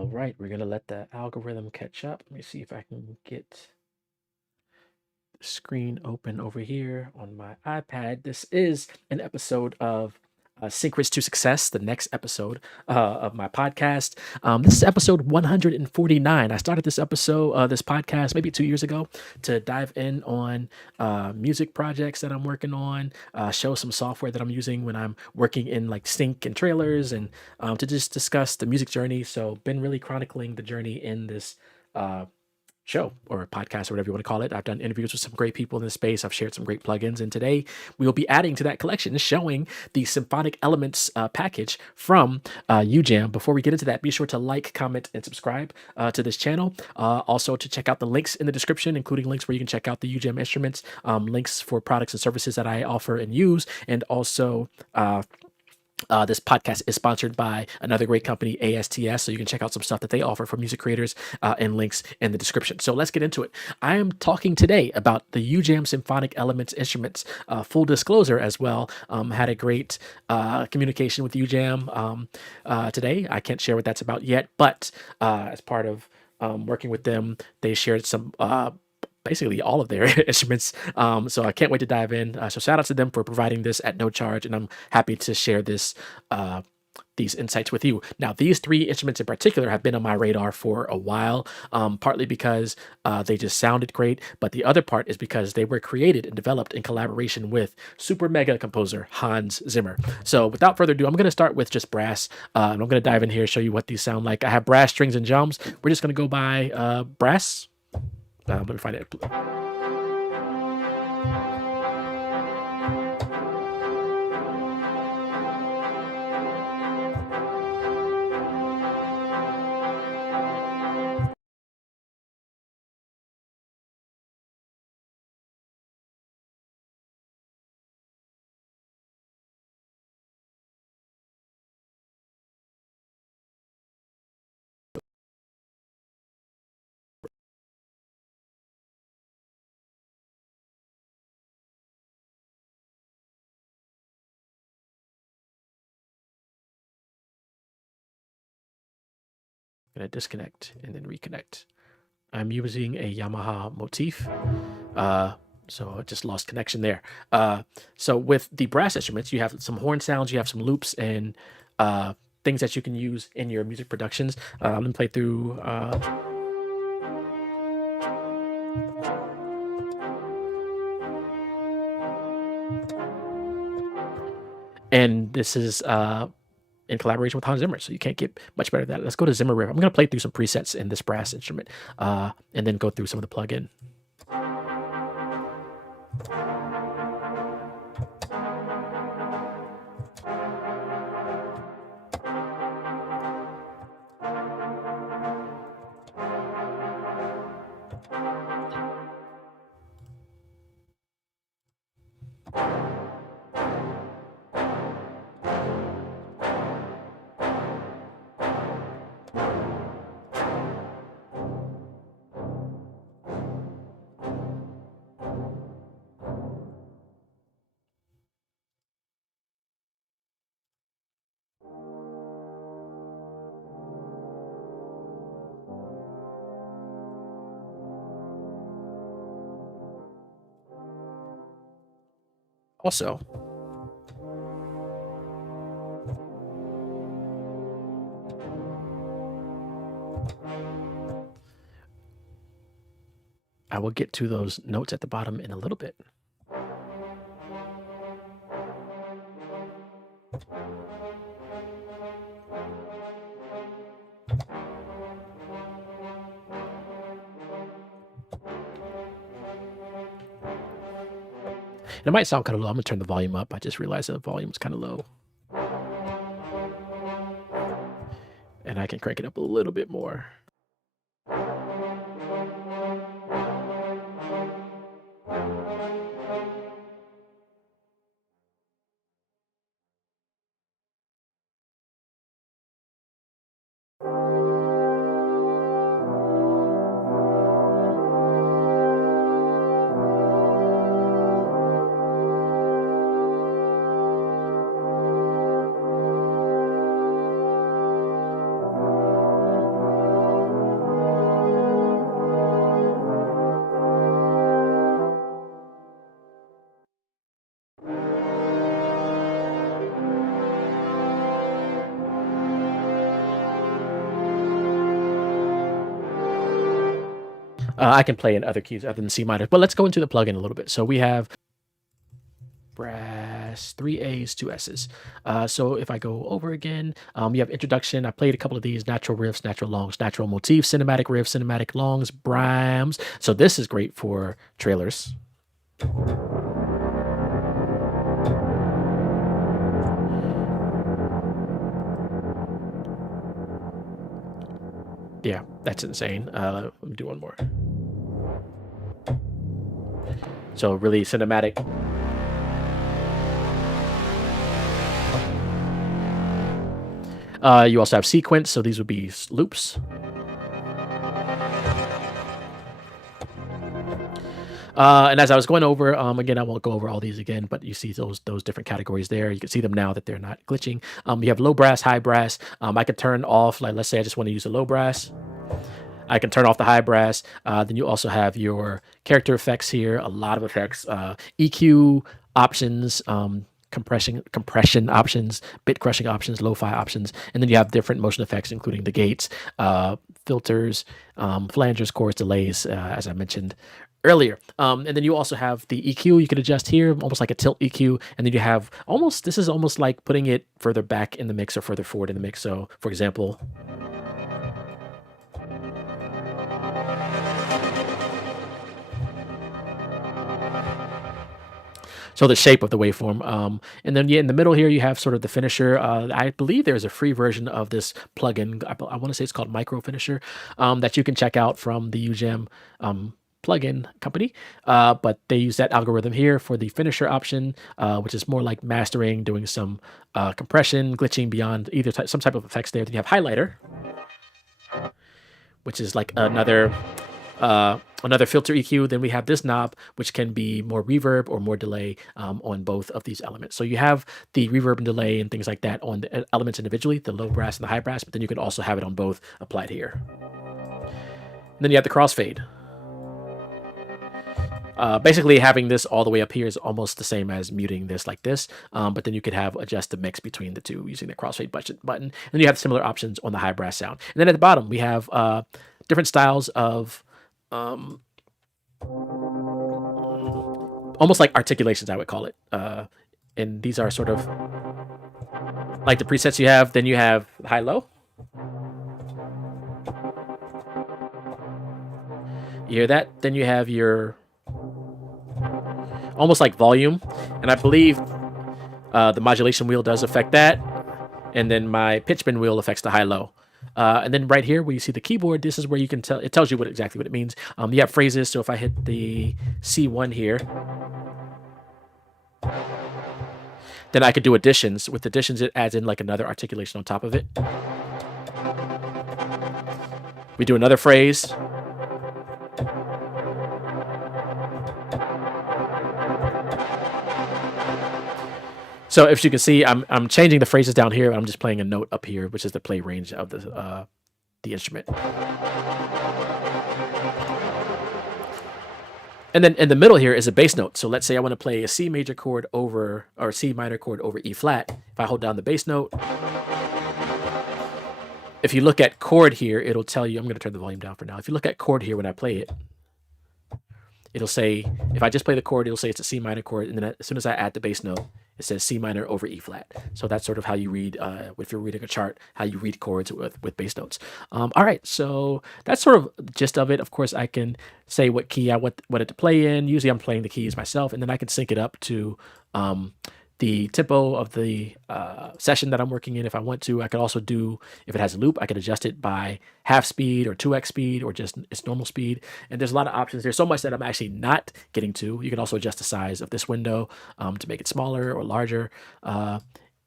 All right, we're gonna let the algorithm catch up. Let me see if I can get the screen open over here on my iPad. This is an episode of Syncrets To Success, the next episode of my podcast. This is episode 149. I started this this podcast, maybe 2 years ago, to dive in on music projects that I'm working on, show some software that I'm using when I'm working in like sync and trailers, and to just discuss the music journey. So, been really chronicling the journey in this uh, show or podcast or whatever you want to call it. I've done interviews with some great people in this space. I've shared some great plugins, and today we will be adding to that collection, showing the Symphonic Elements package from UJAM. Before we get into that, be sure to like, comment, and subscribe to this channel. Also, to check out the links in the description, including links where you can check out the UJAM instruments, links for products and services that I offer and use, and also this podcast is sponsored by another great company, ASTS, so you can check out some stuff that they offer for music creators and links in the description. So let's get into it. I am talking today about the UJAM Symphonic Elements instruments. Full disclosure as well, had a great communication with UJAM today. I can't share what that's about yet, but as part of working with them, they shared some basically all of their instruments. So I can't wait to dive in. So shout out to them for providing this at no charge, and I'm happy to share these insights with you. Now, these three instruments in particular have been on my radar for a while, partly because they just sounded great, but the other part is because they were created and developed in collaboration with super mega composer Hans Zimmer. So without further ado, I'm going to start with just brass, and I'm going to dive in here, show you what these sound like. I have brass, strings, and drums. We're just going to go by brass. Let me find it. I'm going to disconnect and then reconnect. I'm using a Yamaha motif. So I just lost connection there. So with the brass instruments, you have some horn sounds, you have some loops, and things that you can use in your music productions. Let me play through. And this is in collaboration with Hans Zimmer, so you can't get much better than that. Let's go to Zimmer Riff. I'm going to play through some presets in this brass instrument, and then go through some of the plugin. Also, I will get to those notes at the bottom in a little bit. It might sound kind of low. I'm going to turn the volume up. I just realized that the volume is kind of low. And I can crank it up a little bit more. I can play in other keys other than C minor, but let's go into the plugin a little bit. So we have Braaass, 3 A's, 2 S's. So if I go over again, you have introduction. I played a couple of these: natural riffs, natural longs, natural motifs, cinematic riffs, cinematic longs, rhymes. So this is great for trailers. Yeah, that's insane. Let me do one more. So really cinematic. You also have sequence, so these would be loops. And as I was going over, again, I won't go over all these again, but you see those different categories there. You can see them now that they're not glitching. You have low brass, high brass. I can turn off, like, let's say I just want to use a low brass. I can turn off the high brass. Then you also have your character effects here, a lot of effects, EQ options, compression options, bit crushing options, lo-fi options, and then you have different motion effects, including the gates, filters, flangers, chorus, delays, as I mentioned earlier. And then you also have the EQ you can adjust here, almost like a tilt EQ. And then you have this is almost like putting it further back in the mix or further forward in the mix. So for example, so the shape of the waveform. And then in the middle here, you have sort of the finisher. I believe there's a free version of this plugin. I want to say it's called Micro Finisher, that you can check out from the UJAM plugin company. But they use that algorithm here for the finisher option, which is more like mastering, doing some compression, glitching beyond some type of effects there. Then you have highlighter, which is like another filter EQ. Then we have this knob, which can be more reverb or more delay on both of these elements. So you have the reverb and delay and things like that on the elements individually, the low brass and the high brass, but then you can also have it on both applied here. And then you have the crossfade. Basically, having this all the way up here is almost the same as muting this like this, but then you could have adjust the mix between the two using the crossfade button. And then you have similar options on the high brass sound. And then at the bottom, we have different styles of almost like articulations, I would call it. And these are sort of like the presets you have. Then you have high-low. You hear that? Then you have your almost like volume. And I believe the modulation wheel does affect that. And then my pitch bend wheel affects the high-low. And then right here where you see the keyboard, this is where you can tell, it tells you exactly what it means. You have phrases. So if I hit the C1 here, then I could do additions. With additions, it adds in like another articulation on top of it. We do another phrase. So if you can see, I'm changing the phrases down here. I'm just playing a note up here, which is the play range of the instrument. And then in the middle here is a bass note. So let's say I want to play a C major chord over, or C minor chord over E flat. If I hold down the bass note, if you look at chord here, it'll tell you, I'm going to turn the volume down for now. If you look at chord here when I play it, it'll say, if I just play the chord, it'll say it's a C minor chord. And then as soon as I add the bass note, it says C minor over E flat. So that's sort of how you read, if you're reading a chart, how you read chords with bass notes. All right, so that's sort of the gist of it. Of course, I can say what key I want it to play in. Usually I'm playing the keys myself, and then I can sync it up to the tempo of the session that I'm working in if I want to. I could also do, if it has a loop, I could adjust it by half speed or 2x speed or just its normal speed. And there's a lot of options. There's so much that I'm actually not getting to. You can also adjust the size of this window to make it smaller or larger. And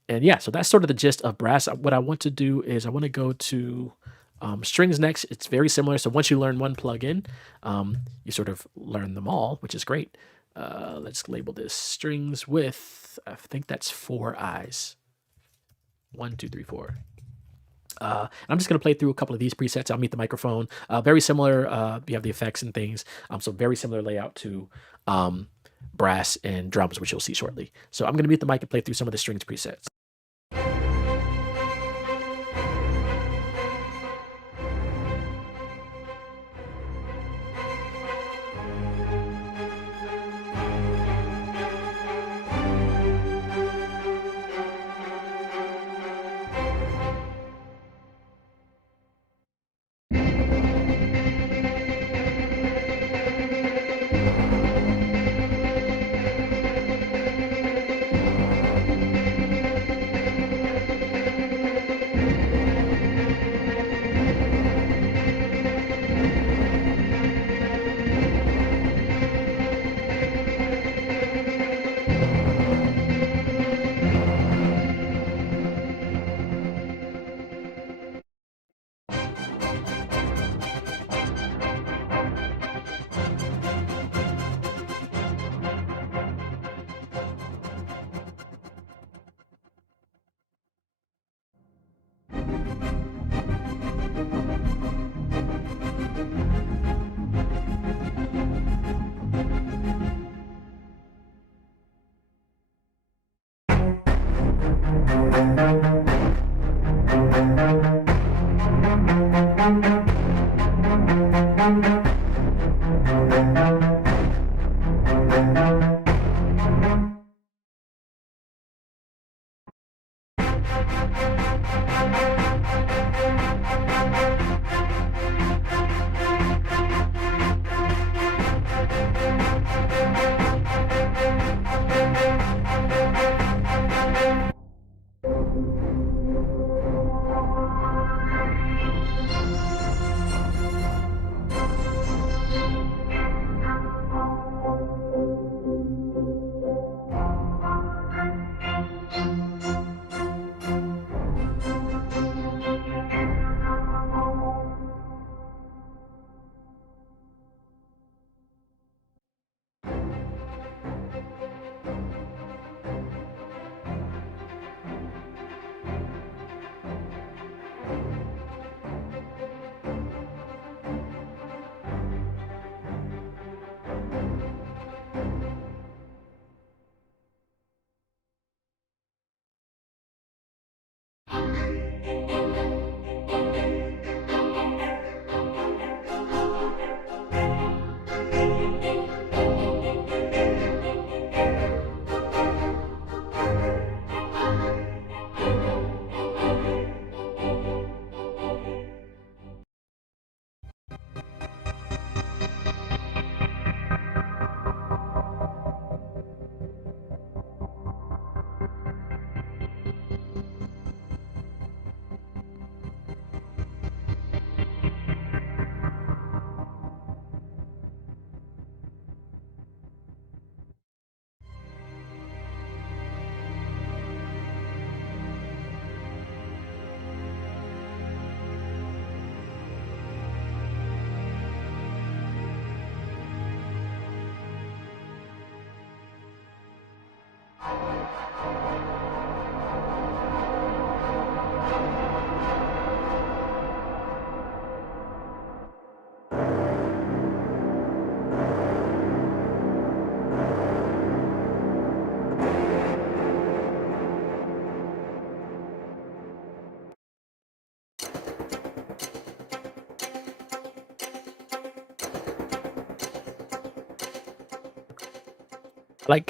yeah, so that's sort of the gist of Braaass. What I want to do is I want to go to Striiiings next. It's very similar. So once you learn one plugin, you sort of learn them all, which is great. Let's label this Striiiings with, I think that's 4 eyes. 1, 2, 3, 4. And I'm just going to play through a couple of these presets. I'll mute the microphone. Very similar. You have the effects and things. So very similar layout to Braaass and drums, which you'll see shortly. So I'm going to mute the mic and play through some of the Striiiings presets.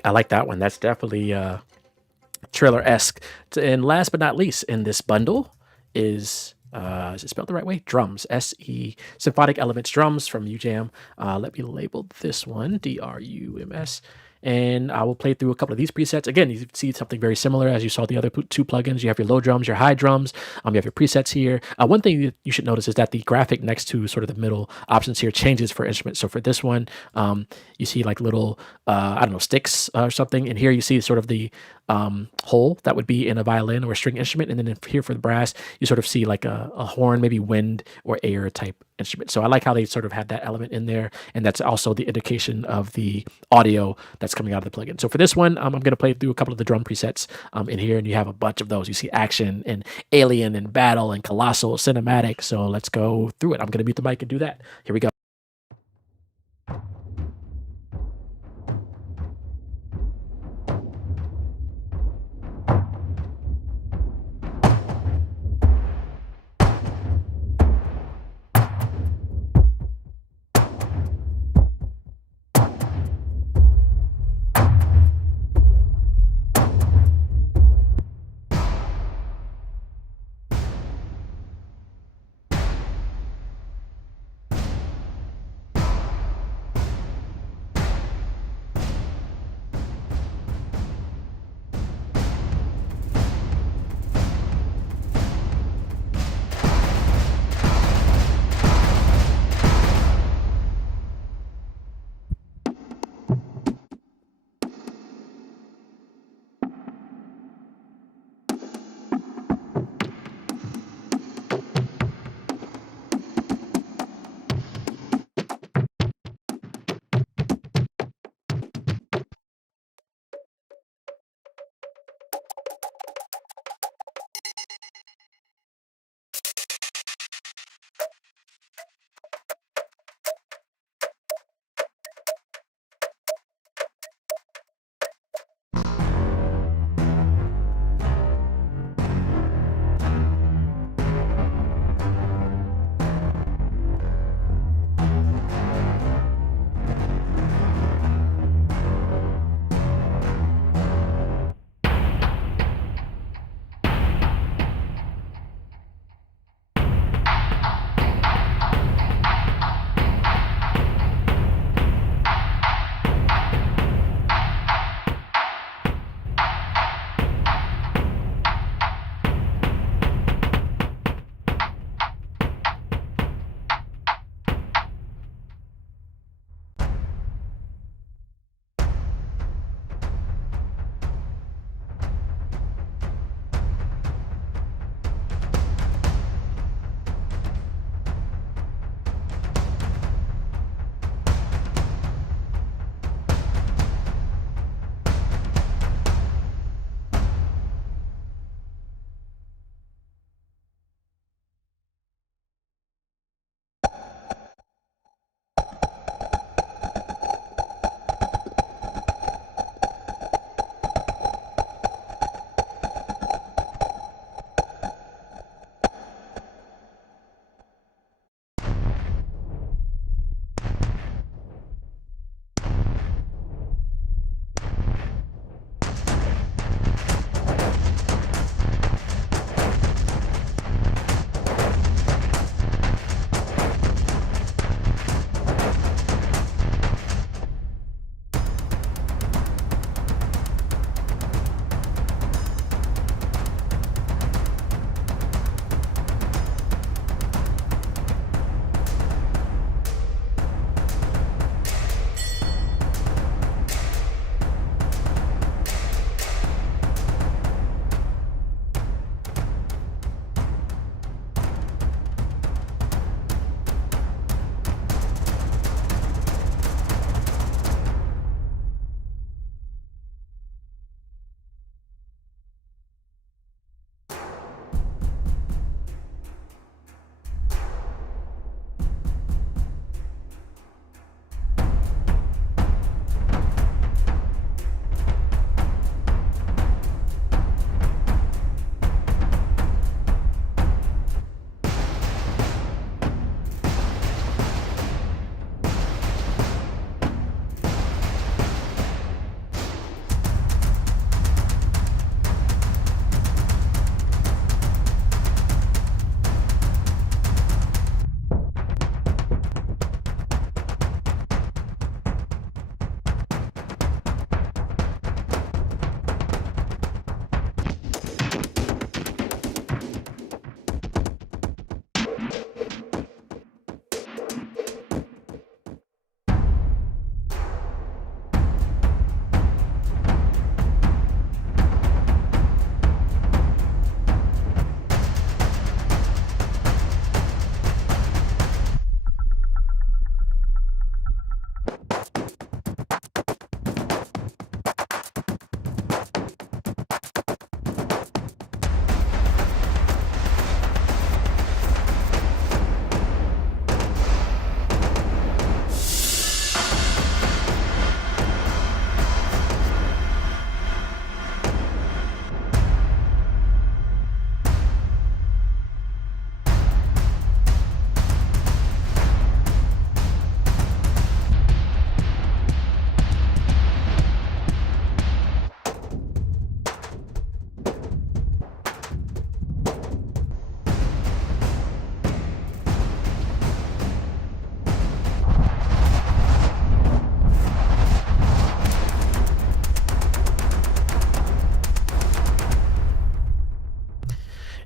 I like that one. That's definitely trailer-esque. And last but not least, in this bundle is it spelled the right way? Drums. S-E Symphonic Elements drums from UJAM. Let me label this one D-R-U-M-S. And I will play through a couple of these presets. Again, you see something very similar as you saw the other two plugins. You have your low drums, your high drums. You have your presets here. One thing that you should notice is that the graphic next to sort of the middle options here changes for instruments. So for this one, you see like little, I don't know, sticks or something. And here you see sort of the hole that would be in a violin or a string instrument. And then here for the brass, you sort of see like a horn, maybe wind or air type instrument. So I like how they sort of have that element in there. And that's also the indication of the audio that's coming out of the plugin. So for this one, I'm going to play through a couple of the drum presets in here, and you have a bunch of those. You see action and alien and battle and colossal, cinematic. So let's go through it. I'm going to mute the mic and do that. Here we go.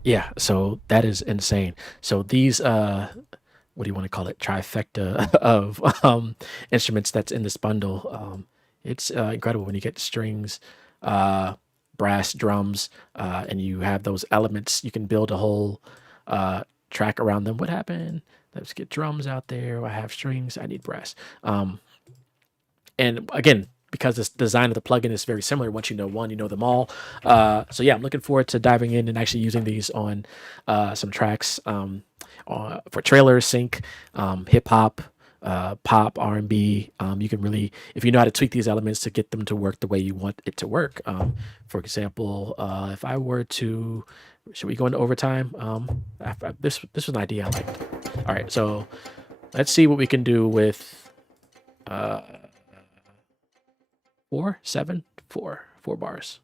Yeah, so that is insane. So these what do you want to call it, trifecta of instruments that's in this bundle. It's incredible when you get strings, uh, brass, drums, and you have those elements. You can build a whole track around them. What happened? Let's get drums out there. I have strings. I need brass. And again, because this design of the plugin is very similar, once you know one, you know them all. So yeah, I'm looking forward to diving in and actually using these on some tracks for trailers, sync, hip hop, pop, R&B. You can really, if you know how to tweak these elements to get them to work the way you want it to work. For example, if I were to, should we go into overtime? This was an idea I liked. All right, so let's see what we can do with 4, 7, 4 bars.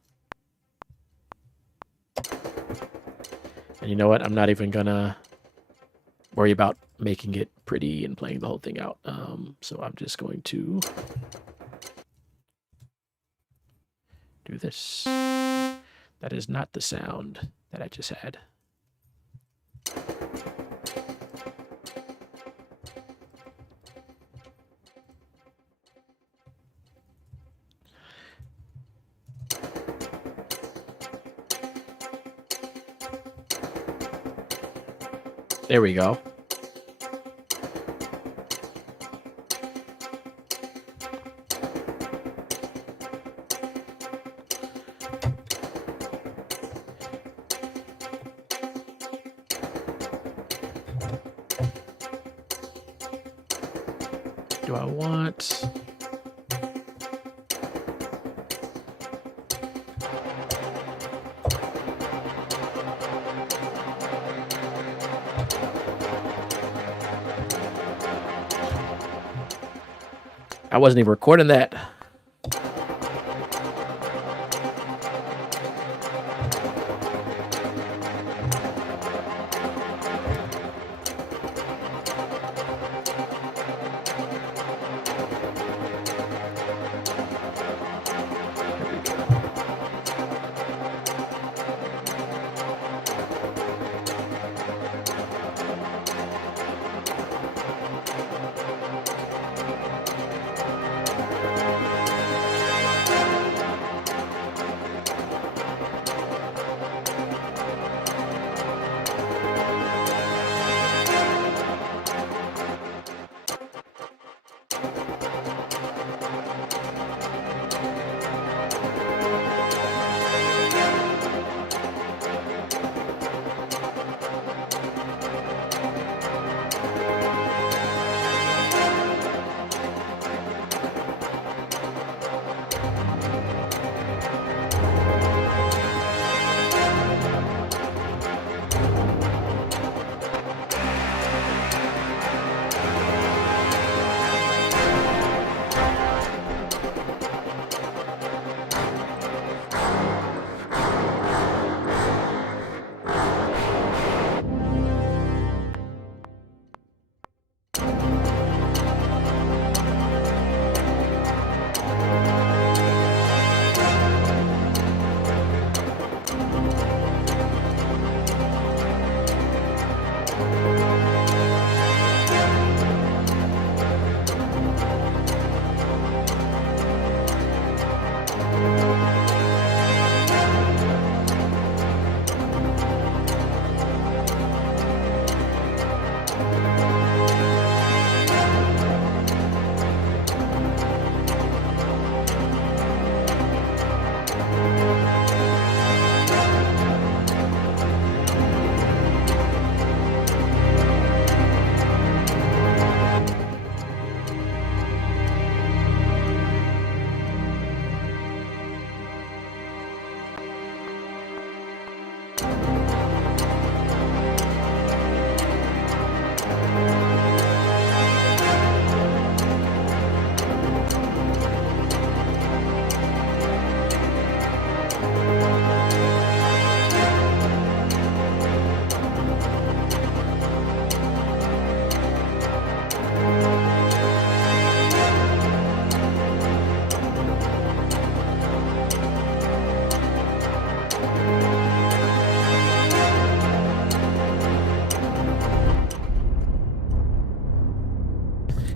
And you know what? I'm not even gonna worry about making it pretty and playing the whole thing out. So I'm just going to do this. That is not the sound that I just had. There we go. Do I want... I wasn't even recording that.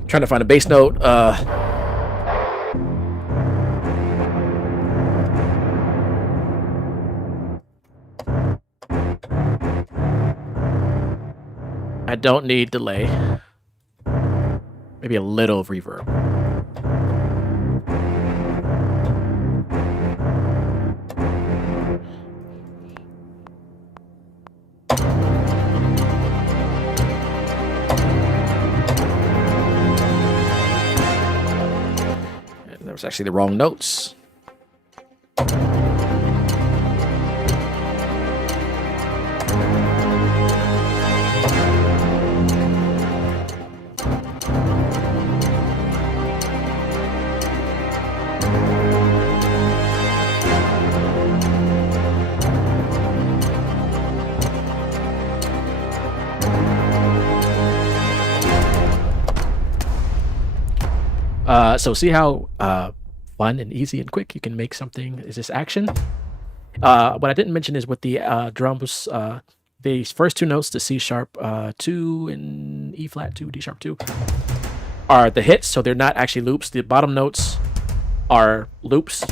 Trying to find a bass note. I don't need delay. Maybe a little reverb. And that was actually the wrong notes. So see how fun and easy and quick you can make something. Is this action? What I didn't mention is with the drums, the first two notes, the C sharp 2 and E flat 2, D sharp 2, are the hits, so they're not actually loops. The bottom notes are loops.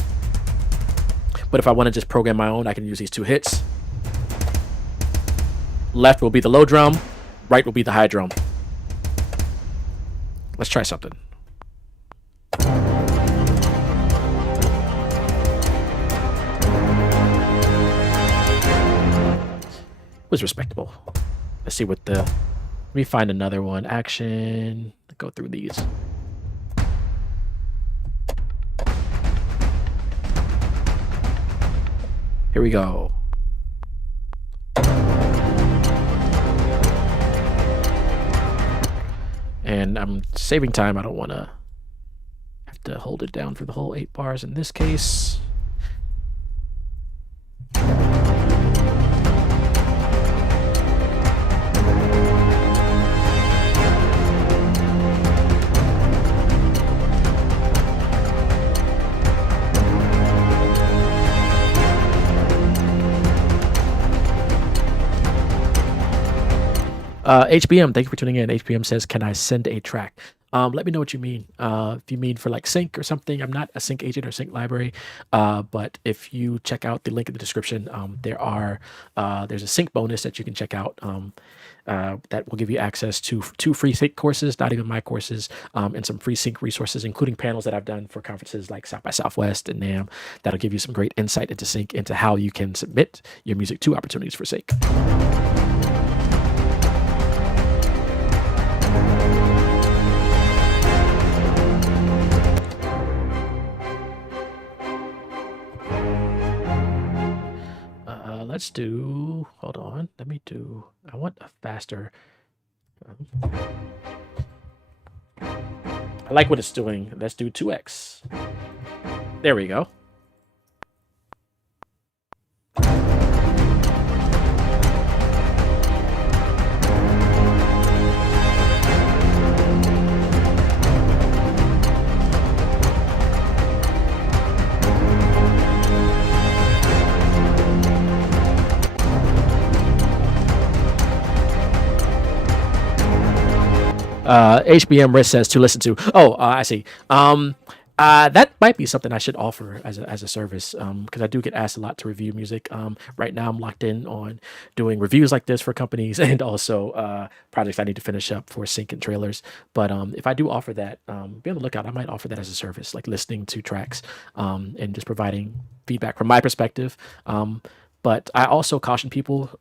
But if I want to just program my own, I can use these two hits. Left will be the low drum, right will be the high drum. Let's try something. Was respectable. Let's see what the. Let me find another one. Action. Let's go through these. Here we go. And I'm saving time. I don't want to have to hold it down for the whole 8 bars in this case. HBM, thank you for tuning in. HBM says, can I send a track? Let me know what you mean. If you mean for like sync or something, I'm not a sync agent or sync library, but if you check out the link in the description, there's a sync bonus that you can check out that will give you access to 2 free sync courses, not even my courses, and some free sync resources, including panels that I've done for conferences like South by Southwest and NAMM. That'll give you some great insight into sync, into how you can submit your music to opportunities for sync. Let's do, hold on, I want a faster, I like what it's doing. Let's do 2x. There we go. HBM Risk says to listen to. I see. That might be something I should offer as a service, because I do get asked a lot to review music. Right now I'm locked in on doing reviews like this for companies and also projects I need to finish up for sync and trailers. But if I do offer that, be on the lookout. I might offer that as a service, like listening to tracks and just providing feedback from my perspective. But I also caution people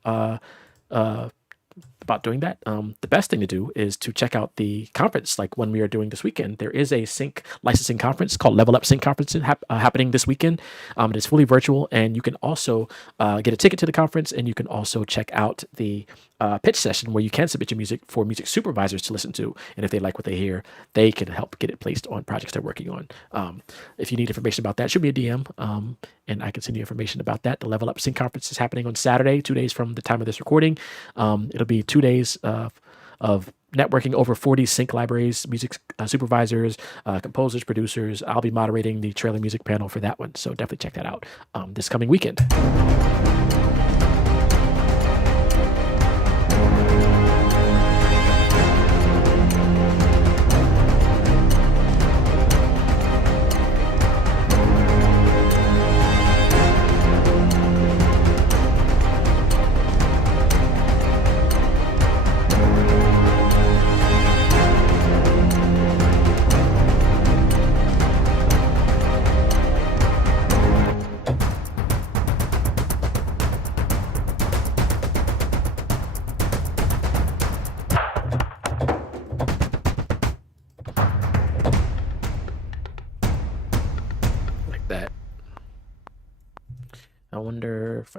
about doing that. The best thing to do is to check out the conference, like when we are doing this weekend. There is a sync licensing conference called Level Up Sync Conference happening this weekend. It is fully virtual, and you can also get a ticket to the conference, and you can also check out the pitch session where you can submit your music for music supervisors to listen to, and if they like what they hear, they can help get it placed on projects they're working on. If you need information about that, shoot me a DM, and I can send you information about that. The Level Up Sync Conference is happening on Saturday, 2 days from the time of this recording. It'll be 2 days of networking over 40 sync libraries, music supervisors, composers, producers. I'll be moderating the trailer music panel for that one, so definitely check that out this coming weekend.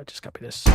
just copy this.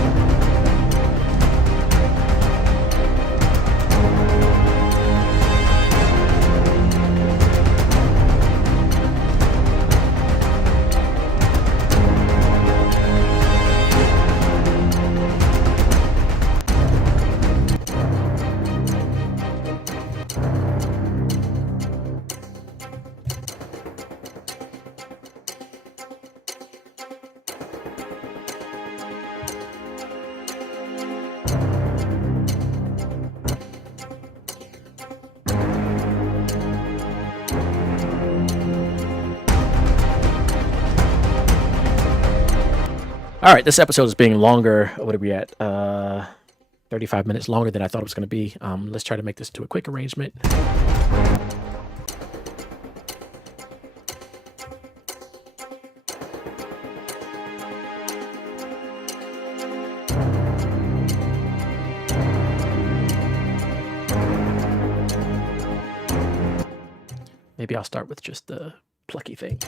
All right, this episode is being longer. What are we at? 35 minutes longer than I thought it was going to be. Let's try to make this into a quick arrangement. Maybe I'll start with just the plucky thing.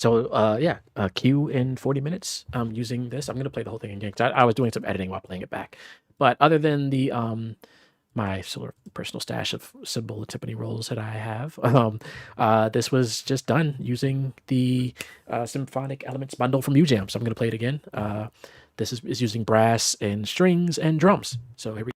So yeah, cue in 40 minutes using this. I'm going to play the whole thing again because I was doing some editing while playing it back. But other than the my sort of personal stash of cymbal and timpani rolls that I have, this was just done using the Symphonic Elements bundle from UJAM. So I'm going to play it again. This is using brass and strings and drums. So here we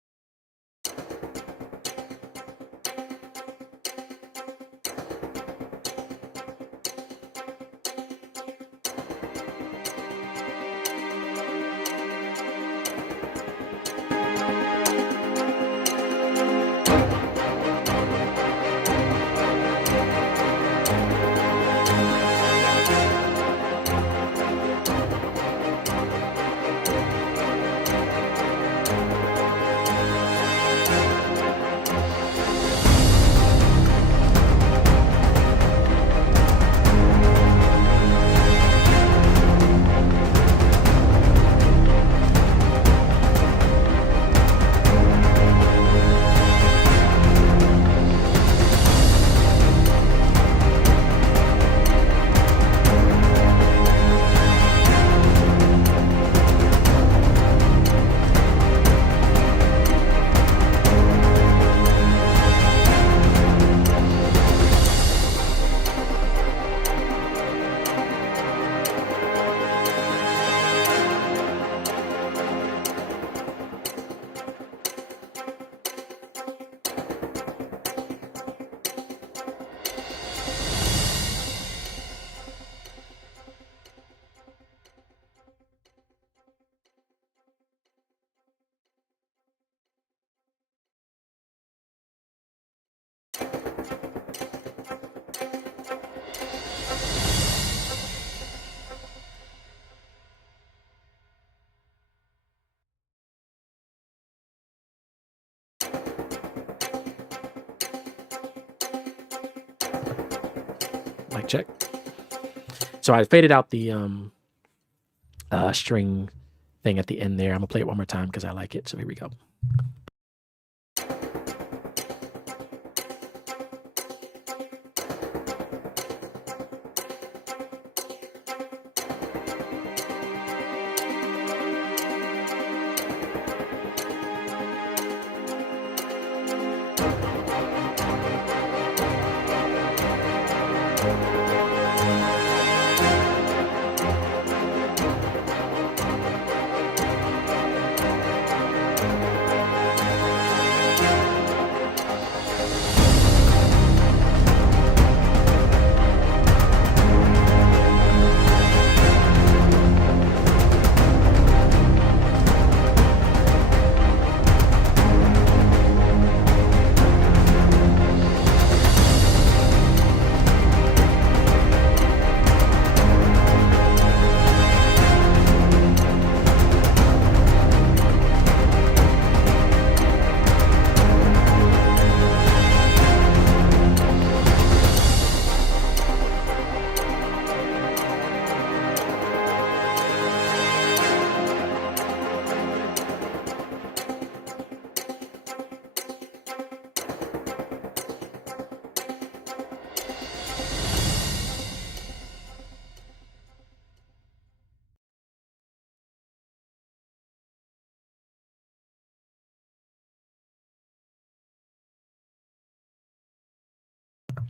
Mic check. So I faded out the string thing at the end there. I'm gonna play it one more time because I like it. So here we go.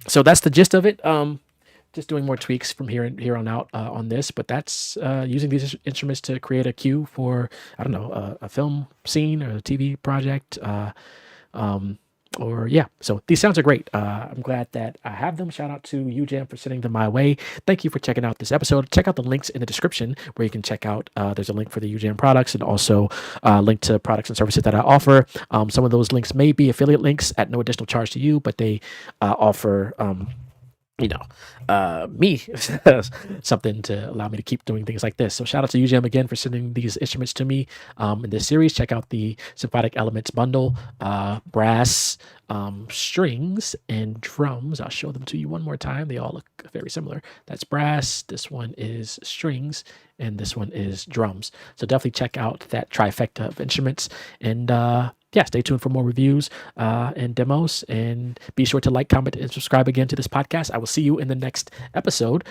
So that's the gist of it. Just doing more tweaks from here on out on this, but that's using these instruments to create a cue for, I don't know, a film scene or a TV project. Or yeah, so these sounds are great. I'm glad that I have them. Shout out to UJAM for sending them my way. Thank you for checking out this episode. Check out the links in the description where you can check out, there's a link for the UJAM products and also a link to products and services that I offer. Some of those links may be affiliate links at no additional charge to you, but they offer me something to allow me to keep doing things like this. So shout out to UJAM again for sending these instruments to me in this series. Check out the Symphonic Elements bundle, brass, strings, and drums. I'll show them to you one more time. They all look very similar. That's brass, this one is strings, and this one is drums. So definitely check out that trifecta of instruments. And yeah, stay tuned for more reviews and demos. And be sure to like, comment, and subscribe again to this podcast. I will see you in the next episode.